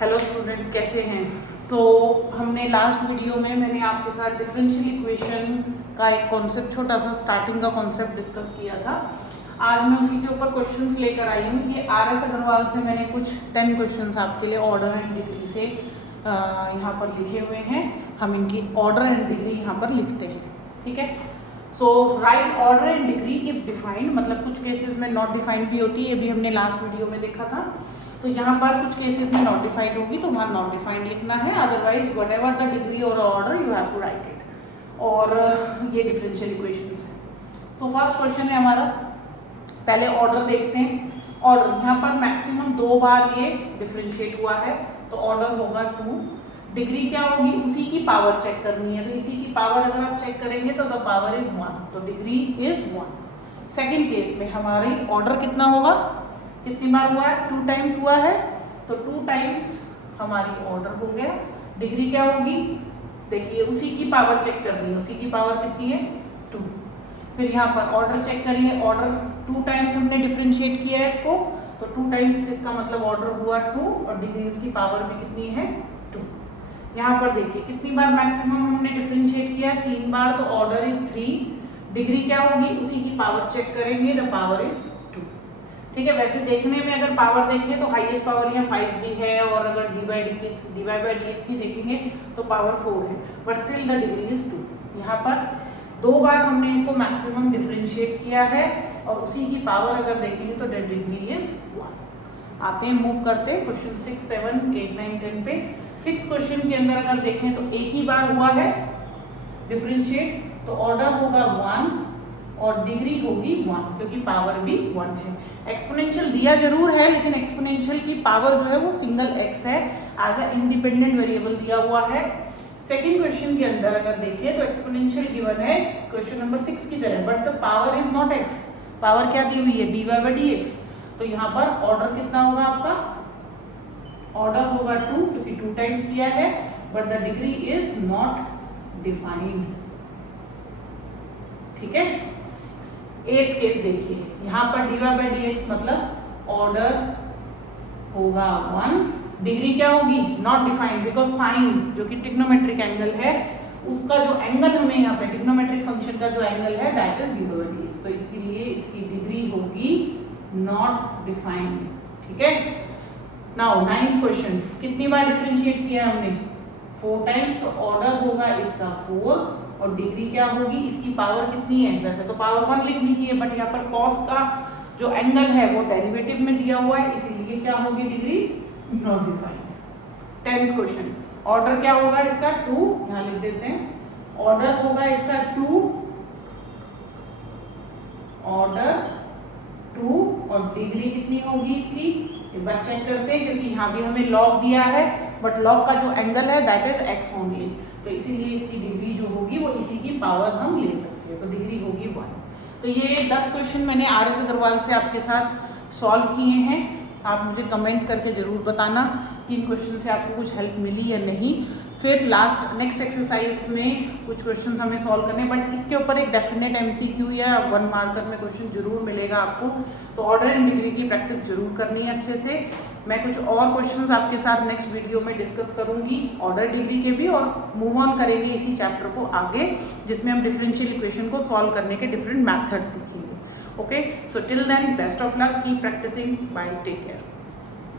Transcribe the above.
Hello students, कैसे हैं। तो हमने लास्ट वीडियो में मैंने आपके साथ डिफरेंशियल इक्वेशन का एक कॉन्सेप्ट, छोटा सा स्टार्टिंग का कॉन्सेप्ट डिस्कस किया था। आज मैं उसी के ऊपर क्वेश्चंस लेकर आई हूँ। ये आर एस अग्रवाल से मैंने कुछ 10 क्वेश्चंस आपके लिए ऑर्डर एंड डिग्री से यहाँ पर लिखे हुए हैं। हम इनकी ऑर्डर एंड डिग्री यहाँ पर लिखते हैं, ठीक है। So write order and degree if defined, मतलब कुछ केसेस में नॉट डिफाइंड भी होती है, ये भी हमने लास्ट वीडियो में देखा था। तो यहाँ पर कुछ केसेस में नॉट डिफाइंड होगी तो वहाँ नॉट डिफाइंड लिखना है, otherwise whatever the degree और order you have to write it. और ये डिफरेंशियल इक्वेशंस है। सो फर्स्ट क्वेश्चन है हमारा, पहले ऑर्डर देखते हैं। ऑर्डर यहाँ पर मैक्सिमम 2 बार ये डिफरेंशिएट हुआ है, तो ऑर्डर होगा 2। डिग्री क्या होगी, उसी की पावर चेक करनी है, तो इसी की पावर अगर आप चेक करेंगे तो द पावर इज 1, तो डिग्री इज 1। सेकेंड केस में हमारी ऑर्डर कितना होगा, कितनी बार हुआ है, 2 टाइम्स हुआ है, तो 2 टाइम्स हमारी ऑर्डर हो गया। डिग्री क्या होगी, देखिए उसी की पावर चेक करनी है, उसी की पावर कितनी है 2। फिर यहाँ पर ऑर्डर चेक करिए, ऑर्डर 2 टाइम्स हमने डिफरेंशिएट किया है इसको, तो 2 टाइम्स इसका मतलब ऑर्डर हुआ 2 और डिग्री उसकी पावर भी कितनी है 2। यहाँ पर देखिए कितनी बार मैक्सिमम हमने डिफरेंशिएट किया है, 3 बार, तो ऑर्डर इज 3। डिग्री क्या होगी, उसी की पावर चेक करेंगे, द पावर इज 2, ठीक है। वैसे देखने में अगर पावर देखें तो हाईएस्ट पावर यहाँ 5 भी है, और अगर डी बाई डी की देखेंगे तो पावर 4 है, but still the degree is 2। यहाँ पर 2 बार हमने इसको मैक्सिमम डिफरेंशिएट किया है और उसी की पावर अगर देखेंगे तो द डिग्री इज 1। आते हैं, मूव करते हैं क्वेश्चन 6, 7, 8, 9, 10 पे। 6 क्वेश्चन के अंदर अगर देखें तो एक ही बार हुआ है डिफरेंशिएट, तो ऑर्डर होगा 1 और डिग्री होगी 1, क्योंकि पावर भी 1 है। एक्सपोनेंशियल दिया जरूर है, लेकिन एक्सपोनेंशियल की पावर जो है वो सिंगल x है, एज अ इंडिपेंडेंट वेरिएबल दिया हुआ है। सेकेंड क्वेश्चन के अंदर अगर देखें तो एक्सपोनेंशियल गिवन है क्वेश्चन नंबर 6 की तरह, but the power is not x, power क्या दी हुई है dy by dx। तो यहाँ पर ऑर्डर कितना होगा आपका, ऑर्डर होगा 2, क्योंकि 2 टाइम्स किया है, but the degree is not defined, ठीक है। 8th केस देखिए, यहाँ पर dy by dx मतलब ऑर्डर होगा 1, डिग्री क्या होगी नॉट डिफाइंड, बिकॉज साइन जो कि ट्रिग्नोमेट्रिक एंगल है, उसका जो एंगल हमें यहाँ पे ट्रिग्नोमेट्रिक फंक्शन का जो एंगल है that is dy by dx, तो इसके लिए इसकी डिग्री होगी नॉट डिफाइंड, ठीक है। नाउ 9th क्वेश्चन, कितनी बार डिफरेंशिएट किया हमने 4 टाइम्स, तो ऑर्डर होगा इसका 4 और डिग्री क्या होगी, इसकी पावर कितनी है, वैसे तो पावर 1 लिखनी चाहिए, बट यहाँ पर कॉस का जो एंगल है वो डेरिवेटिव में दिया हुआ है, इसीलिए क्या होगी degree not defined. 10th question, order क्या होगा इसका 2, यहाँ लिख देते हैं, ऑर्डर होगा इसका 2, ऑर्डर 2 और डिग्री कितनी होगी इसकी, एक बार चेक करते हैं, क्योंकि यहाँ भी हमें लॉग दिया है, बट लॉग का जो एंगल है दैट इज x ओनली, तो इसीलिए इसकी डिग्री जो होगी वो इसी की पावर हम ले सकते हैं, तो डिग्री होगी 1। तो ये 10 क्वेश्चन मैंने आर एस अग्रवाल से आपके साथ सॉल्व किए हैं। आप मुझे कमेंट करके ज़रूर बताना कि इन क्वेश्चन से आपको कुछ हेल्प मिली या नहीं। फिर नेक्स्ट एक्सरसाइज में कुछ क्वेश्चन हमें सॉल्व करने, बट इसके ऊपर एक डेफिनेट MCQ या 1 मार्कर में क्वेश्चन जरूर मिलेगा आपको, तो ऑर्डर एंड डिग्री की प्रैक्टिस जरूर करनी है अच्छे से। मैं कुछ और क्वेश्चंस आपके साथ नेक्स्ट वीडियो में डिस्कस करूंगी ऑर्डर डिग्री के भी, और मूव ऑन करेंगे इसी चैप्टर को आगे, जिसमें हम डिफरेंशियल इक्वेशन को सॉल्व करने के डिफरेंट मैथड्स सीखेंगे। Okay, so till then best of luck, keep practising, bye, take care.